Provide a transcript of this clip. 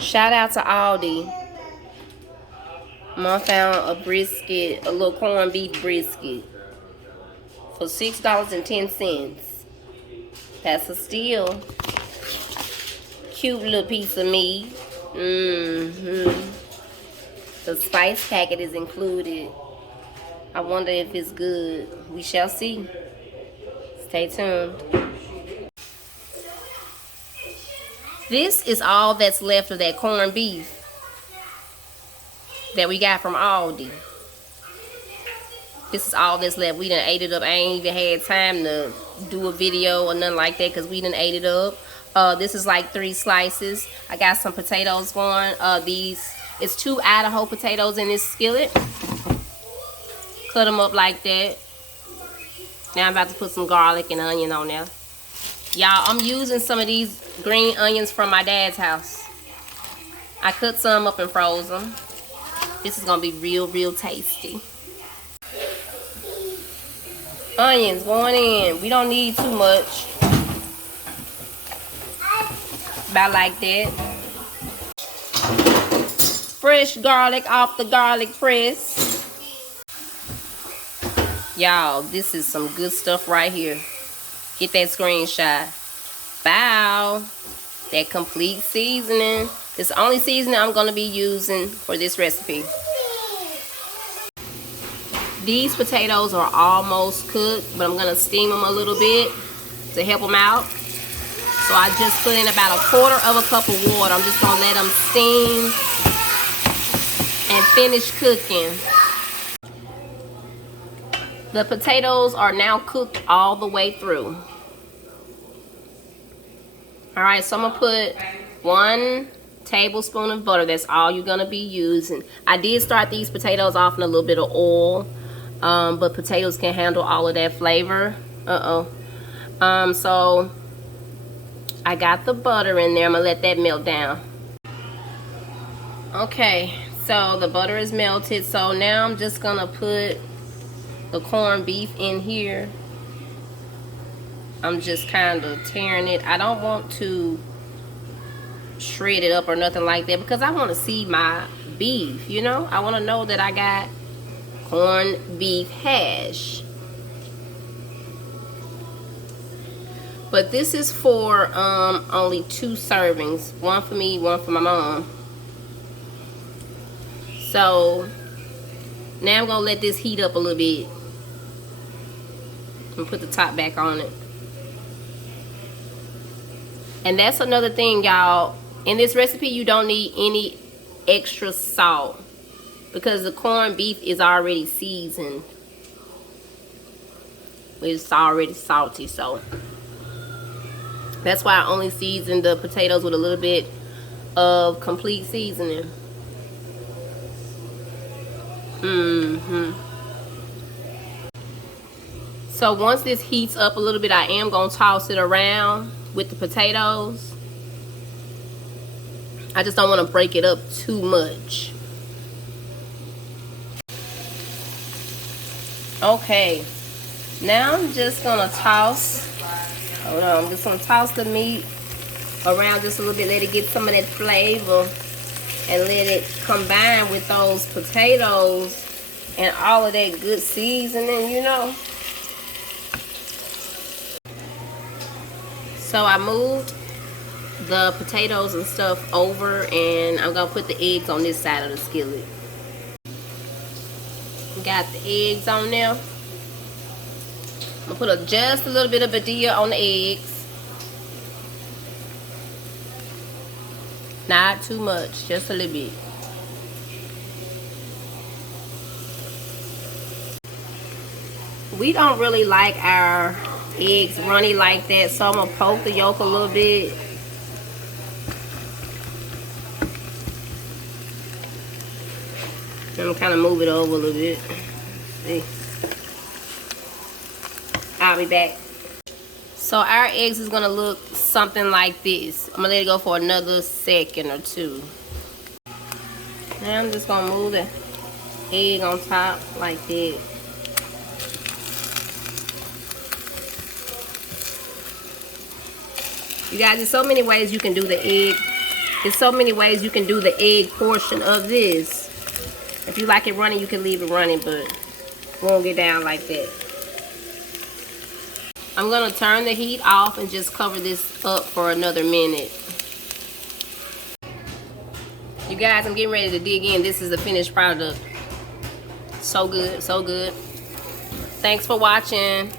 Shout out to Aldi. Mom found a brisket, a little corned beef brisket for $6.10. That's a steal. Cute little piece of meat. The spice packet is included. I wonder if it's good. We shall see. Stay tuned. This is all that's left of that corned beef that we got from Aldi. This is all that's left. We done ate it up. I ain't even had time to do a video or nothing like that because we done ate it up. This is like 3 slices. I got some potatoes going. It's 2 Idaho potatoes in this skillet. Cut them up like that. Now I'm about to put some garlic and onion on there. Y'all, I'm using some of these green onions from my dad's house. I cut some up and froze them. This is gonna be real tasty. Onions going in. We don't need too much. About like that. Fresh garlic off the garlic press. Y'all, this is some good stuff right here. Get that screenshot. Bow. That complete seasoning. It's the only seasoning I'm going to be using for this recipe. These potatoes are almost cooked, but I'm going to steam them a little bit to help them out. So I just put in about 1/4 cup of water. I'm just going to let them steam and finish cooking. The potatoes are now cooked all the way through. Alright, so I'm going to put 1 tablespoon of butter. That's all you're going to be using. I did start these potatoes off in a little bit of oil. But potatoes can handle all of that flavor. So I got the butter in there. I'm going to let that melt down. Okay, so the butter is melted. So now I'm just going to put the corned beef in here. I'm just kind of tearing it. I don't want to shred it up or nothing like that because I want to see my beef, you know. I want to know that I got corned beef hash. But this is for only 2 servings. 1 for me, 1 for my mom. So now I'm going to let this heat up a little bit. And put the top back on it. And that's another thing, y'all. In this recipe, you don't need any extra salt because the corned beef is already seasoned. It's already salty, so that's why I only seasoned the potatoes with a little bit of complete seasoning. So once this heats up a little bit, I am going to toss it around with the potatoes. I just don't want to break it up too much. Okay, now I'm just going to toss, hold on, I'm just going to toss the meat around just a little bit, let it get some of that flavor and let it combine with those potatoes and all of that good seasoning, you know. So I moved the potatoes and stuff over, and I'm going to put the eggs on this side of the skillet. Got the eggs on there. I'm going to put just a little bit of Badia on the eggs. Not too much, just a little bit. We don't really like our eggs runny like that, so I'm gonna poke the yolk a little bit. I'm gonna kind of move it over a little bit. See? I'll be back. So our eggs is gonna look something like this. I'm gonna let it go for another second or 2. Now I'm just gonna move the egg on top like that. You guys, there's so many ways you can do the egg There's so many ways you can do the egg portion of this. If you like it running, you can leave it running, but it won't get down like that. I'm going to turn the heat off and just cover this up for another minute. You guys, I'm getting ready to dig in. This is the finished product. So good, so good. Thanks for watching.